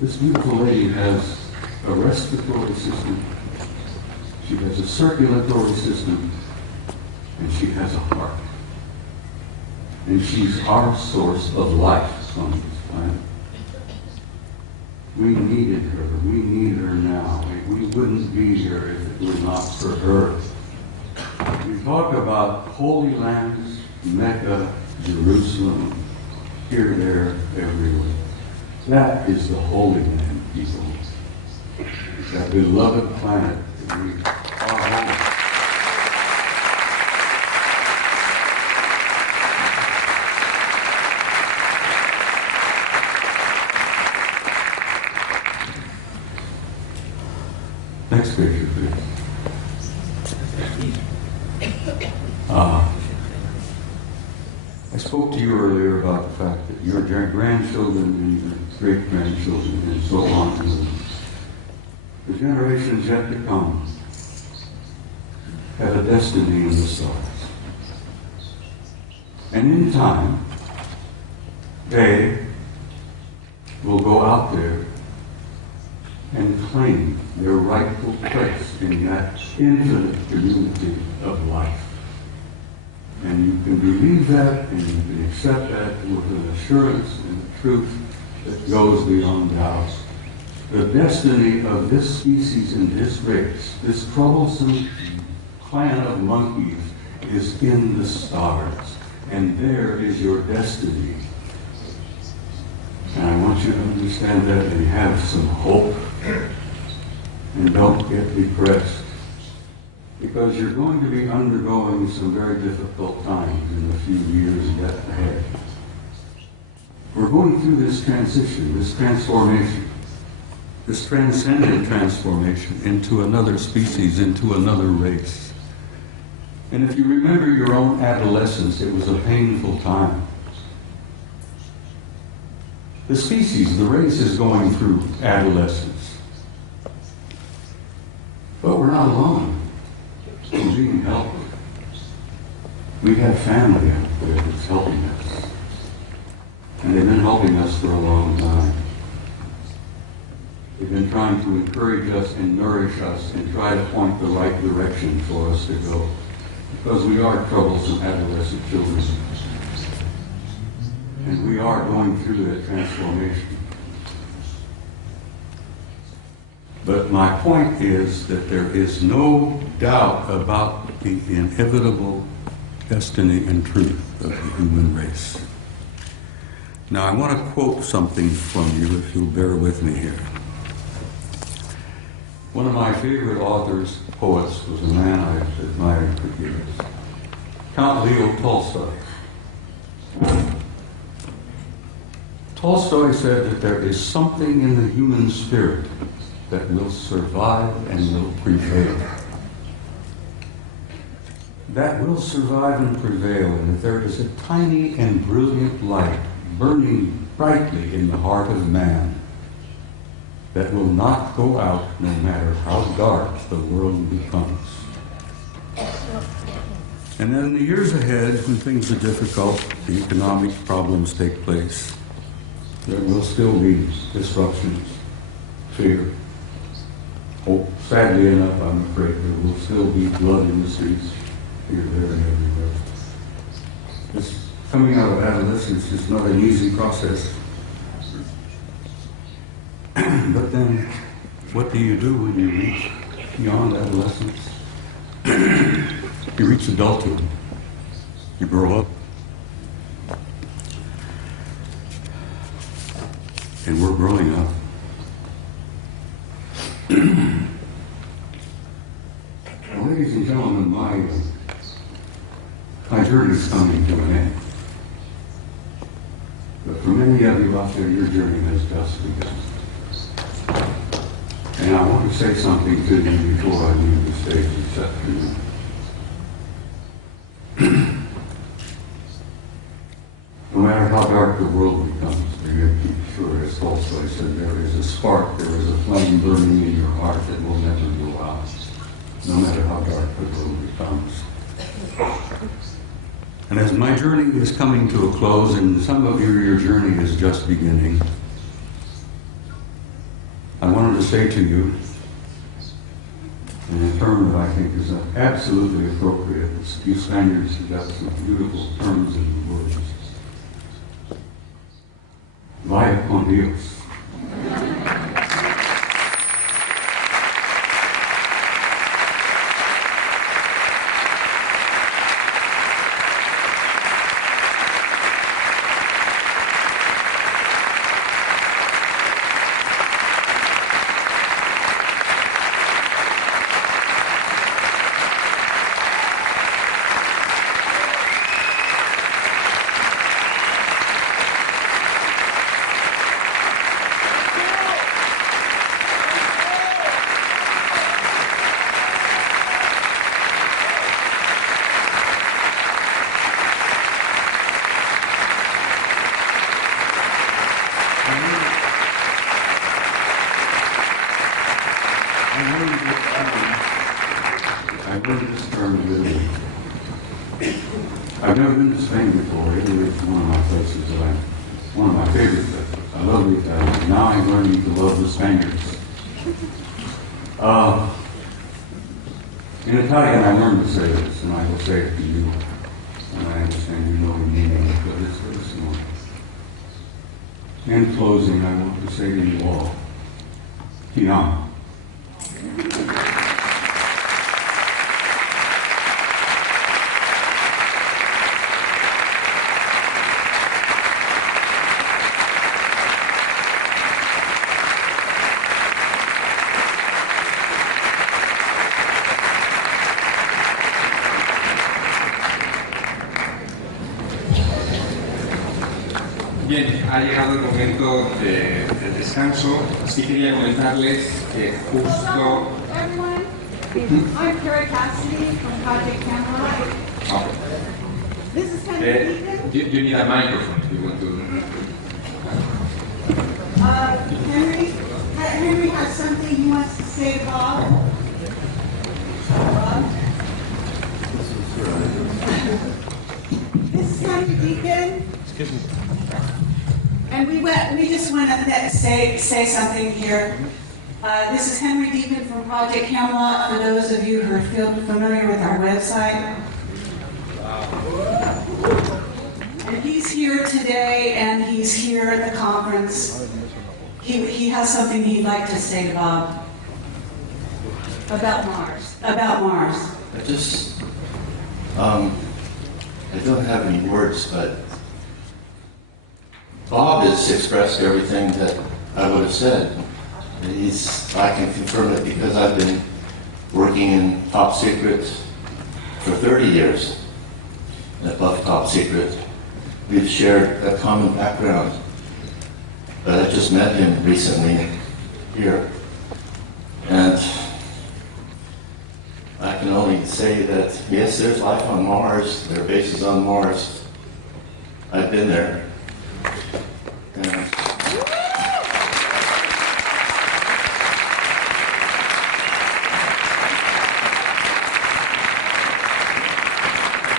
This beautiful lady has a respiratory system. She has a circulatory system. And she has a heart. And she's our source of life on this planet. We needed her. We need her now. We wouldn't be here if it were not for her. We talk about holy lands, Mecca, Jerusalem, here, there, everywhere. That is the Holy Land, people. That beloved planet that we are home. Next picture, please. I spoke to you earlier about the fact that your grandchildren and your great-grandchildren and so on, the generations yet to come, have a destiny in the stars. And in time, they will go out there and claim their rightful place in that infinite community of life. And you can believe that, and you can accept that with an assurance and a truth that goes beyond doubt. The destiny of this species and this race, this troublesome clan of monkeys, is in the stars. And there is your destiny. And I want you to understand that and have some hope. And don't get depressed. Because you're going to be undergoing some very difficult times in a few years yet ahead. We're going through this transition, this transformation, this transcendent transformation into another species, into another race. And if you remember your own adolescence, it was a painful time. The species, the race is going through adolescence. But we're not alone. We're being helped. We have family out there that's helping us. And they've been helping us for a long time. They've been trying to encourage us and nourish us and try to point the right direction for us to go. Because we are troublesome adolescent children. And we are going through that transformation. But my point is that there is no doubt about the inevitable destiny and truth of the human race. Now I want to quote something from you, if you'll bear with me here. One of my favorite authors, poets, was a man I've admired for years, Count Leo Tolstoy. Tolstoy said that there is something in the human spirit that will survive and will prevail. That will survive and prevail, and that there is a tiny and brilliant light burning brightly in the heart of man that will not go out no matter how dark the world becomes. And then in the years ahead, when things are difficult, the economic problems take place, there will still be disruptions, fear. Oh, sadly enough, I'm afraid there will still be blood in the streets, here, there, and everywhere. This coming out of adolescence is not an easy process. But then, what do you do when you reach beyond adolescence? You reach adulthood. You grow up. And we're growing up. Well, ladies and gentlemen, my journey is coming to an end. But for many of you out there, your journey has just begun. And I want to say something to you before I leave the stage this afternoon. No matter how dark the world becomes, be sure, as Tolstoy said, there is a spark, there is a flame burning in your heart that will never go out, no matter how dark the world becomes. And as my journey is coming to a close, and some of you, your journey is just beginning, I wanted to say to you, in a term that I think is absolutely appropriate, you Spaniards have got some beautiful terms and words. Vaya con Dios. I've heard this term literally. I've never been to Spain before. Italy is one of my places that one of my favorite places. I love the Italians. Now I'm learning to love the Spaniards. In Italian, I learned to say this, and I will say it to you. And I understand you know the meaning, but it's very small. In closing, I want to say to you all, Ti amo. Bien, ha llegado el momento del descanso. Sí quería comentarles que justo I'm Carrie Cassidy from Project Camelot. Okay. This is Henry Deacon. You need a microphone if you want to. Henry has something he wants to say to Bob. Bob? This is Henry Deacon. Excuse me. And we just want to say something here. This is Henry Deacon from Project Camelot, for those of you who are familiar with our website. And he's here today, and he's here at the conference. He has something he'd like to say to Bob about Mars. I just, I don't have any words, but Bob has expressed everything that I would have said. I can confirm it because I've been working in top secret for 30 years, and above top secret. We've shared a common background, but I just met him recently here. And I can only say that, yes, there's life on Mars, there are bases on Mars. I've been there. And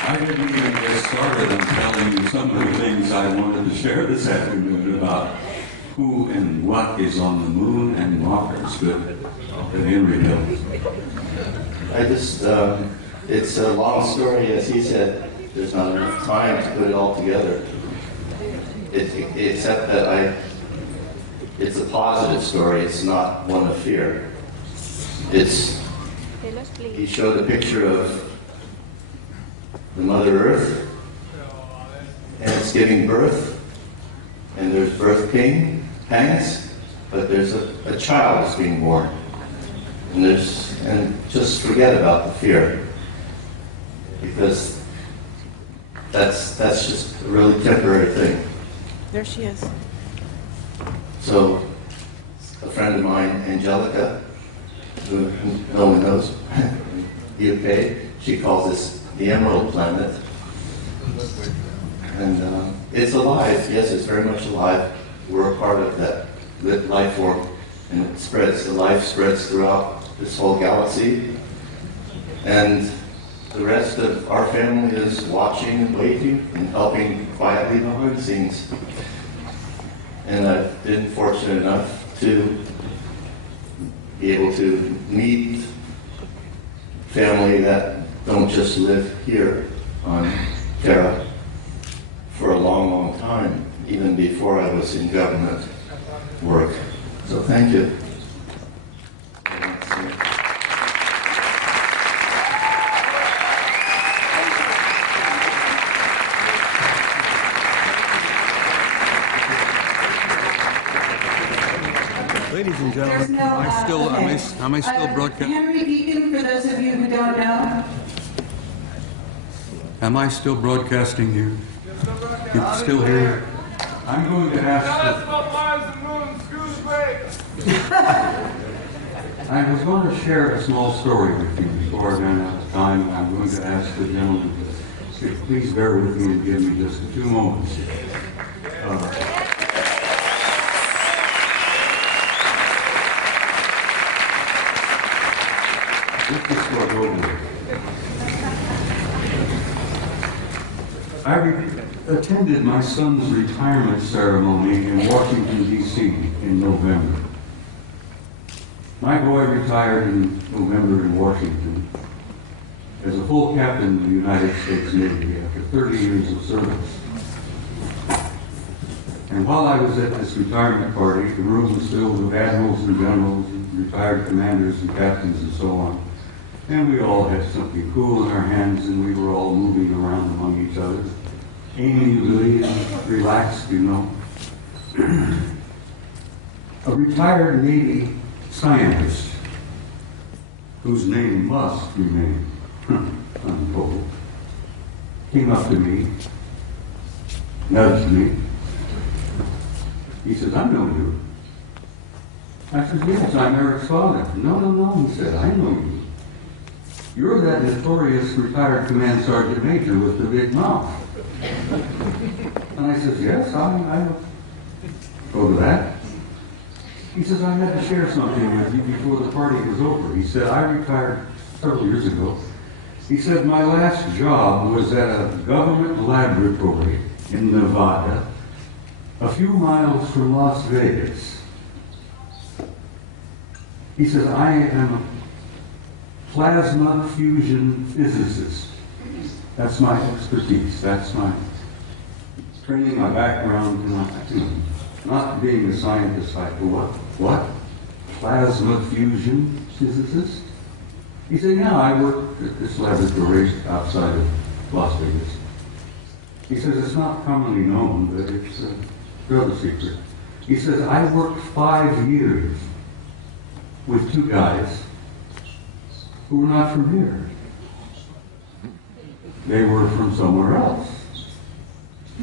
I didn't even get started on telling you some of the things I wanted to share this afternoon about who and what is on the moon and Mars with Henry Hill. I just, it's a long story, as he said. There's not enough time to put it all together. Except that it's a positive story. It's not one of fear. He showed a picture of the Mother Earth, and it's giving birth, and there's birth pangs, but there's a child that's being born. And just forget about the fear, because that's just a really temporary thing. There she is. So, a friend of mine, Angelica, who no one knows, UK, she calls this the Emerald Planet. And it's alive, yes, it's very much alive. We're a part of that life form, and it spreads, the life spreads throughout this whole galaxy. And the rest of our family is watching and waiting and helping quietly behind the scenes. And I've been fortunate enough to be able to meet family that don't just live here on Terra for a long, long time, even before I was in government work. So thank you. Ladies and There's gentlemen, no, am I still broadcasting? Henry Deacon, for those of you who don't know. Am I still broadcasting you? You still here? I'm going to ask. I was going to share a small story with you before I ran out of time. I'm going to ask the gentleman to please bear with me and give me just a few moments. Let's just go over. I attended my son's retirement ceremony in Washington, D.C. in November. My boy retired in November in Washington as a full captain of the United States Navy after 30 years of service. And while I was at this retirement party, the room was filled with admirals and generals, and retired commanders and captains and so on. And we all had something cool in our hands, and we were all moving around among each other, amiably and relaxed, you know. A retired Navy scientist, whose name must remain untold, came up to me, nudged me. He said, "I know you." I said, "Yes, I'm Eric's father." No, he said, "I know you. you're that notorious retired command sergeant major with the big mouth. And I says, yes, I go to that. He says, I had to share something with you before the party was over. He said, I retired several years ago. He said, my last job was at a government laboratory in Nevada, a few miles from Las Vegas. He says, I am a plasma fusion physicist. That's my expertise. That's my training, my background, not being a scientist. I go, what? Plasma fusion physicist? He said, yeah, I work at this laboratory outside of Las Vegas. He says, it's not commonly known, but it's a rather secret. He says, I worked 5 years with 2 guys who were not from here. They were from somewhere else.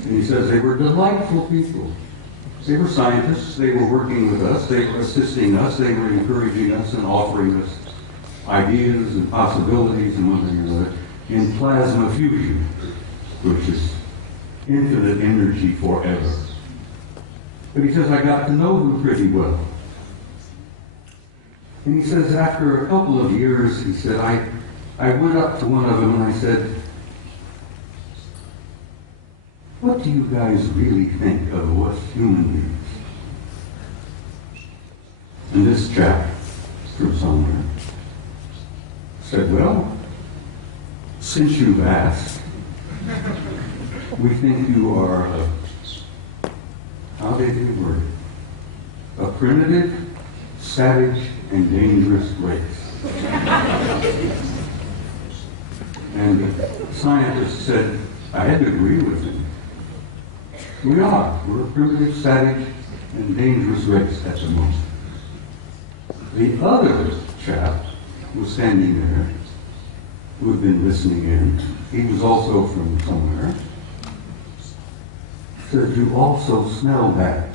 And he says they were delightful people. They were scientists, they were working with us, they were assisting us, they were encouraging us and offering us ideas and possibilities and one thing or another in plasma fusion, which is infinite energy forever. But he says, I got to know them pretty well. And he says, after a couple of years, he said, I went up to one of them and I said, what do you guys really think of us human beings? And this chap from somewhere said, well, since you've asked, we think you are how did he word it? A primitive, savage, and dangerous race. And the scientist said, I had to agree with him. We are. We're a primitive, savage, and dangerous race at the moment. The other chap was standing there, who had been listening in. He was also from somewhere. Said, you also smell bad.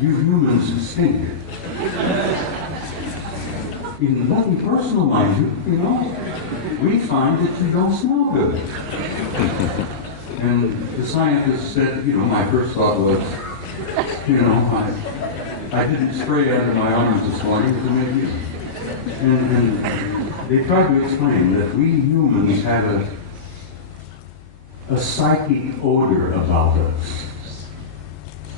You humans stink. In nothing personal, mind you, we find that you don't smell good. And the scientist said, my first thought was, I didn't spray out of my arms this morning, so maybe. And they tried to explain that we humans have a psychic odor about us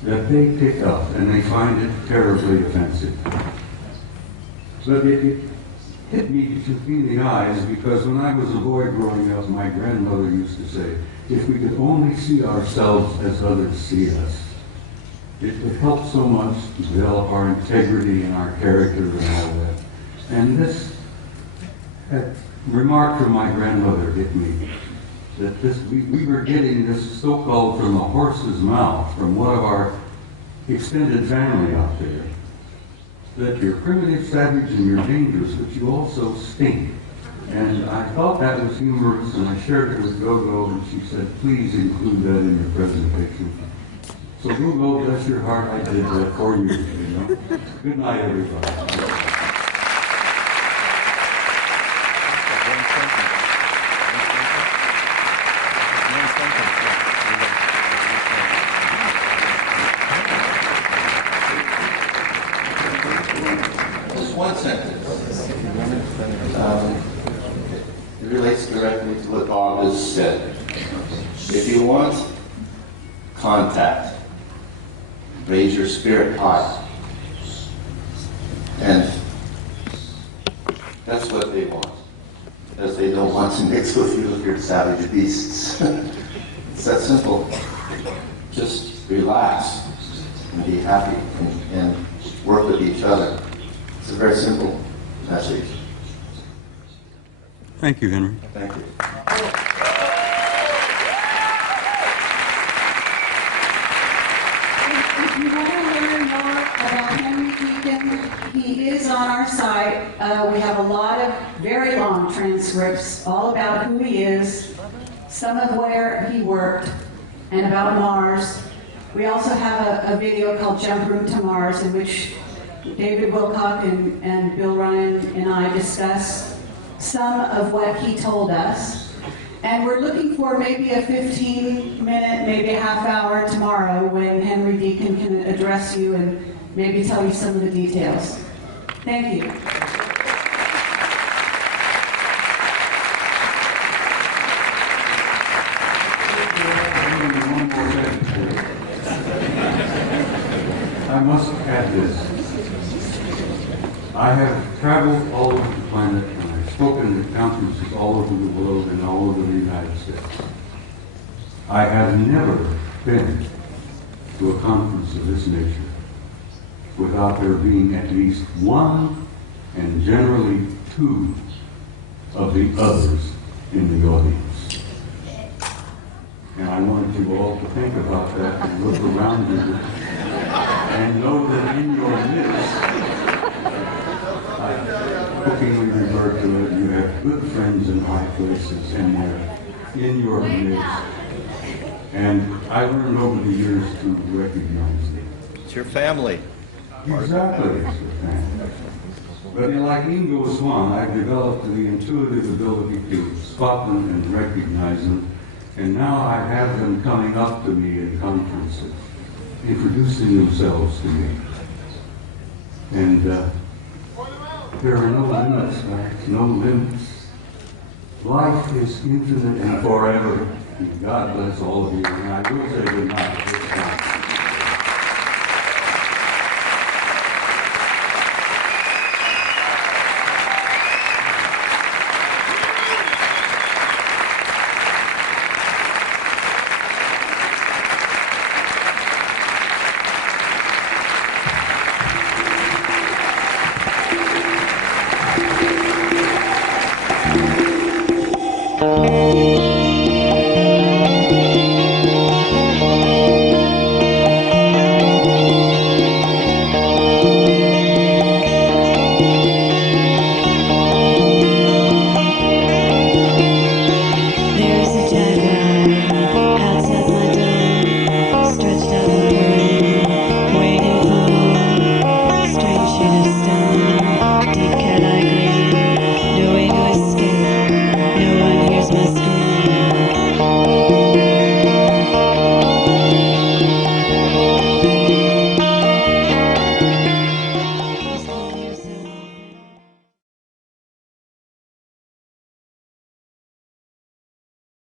that they pick up and they find it terribly offensive. But it hit me between the eyes because when I was a boy growing up, my grandmother used to say, if we could only see ourselves as others see us, it would help so much to develop our integrity and our character and all that. And this remark from my grandmother hit me, that we were getting this so-called from a horse's mouth, from one of our extended family out there, that you're primitive, savage, and you're dangerous, but you also stink. And I thought that was humorous, and I shared it with Gogo, and she said, please include that in your presentation. So Gogo, bless your heart, I did that for you, Good night, everybody. One sentence. It relates directly to what Bob has said. If you want contact, raise your spirit high. And that's what they want. Because they don't want to mix with you if you're savage beasts. It's that simple. Just relax and be happy and work with each other. It's a very simple message. Thank you, Henry. Thank you. If you want to learn more about Henry Deacon, he is on our site. We have a lot of very long transcripts all about who he is, some of where he worked, and about Mars. We also have a video called Jump Room to Mars, in which David Wilcock and Bill Ryan and I discuss some of what he told us. And we're looking for maybe a 15-minute, maybe a half hour tomorrow when Henry Deacon can address you and maybe tell you some of the details. Thank you. I must add this. I have traveled all over the planet and I've spoken at conferences all over the world and all over the United States. I have never been to a conference of this nature without there being at least one and generally two of the others in the audience. And I want you all to think about that and look around you and know that in your midst, I jokingly refer to it, you have good friends in high places and they're in your midst. And I learned over the years to recognize them. It's your family. Exactly, it's your family. But like Ingo Swan, I've developed the intuitive ability to spot them and recognize them. And now I have them coming up to me in conferences, introducing themselves to me. And there are no limits, guys, no limits. Life is infinite and forever. And God bless all of you. And I will say good night at this time.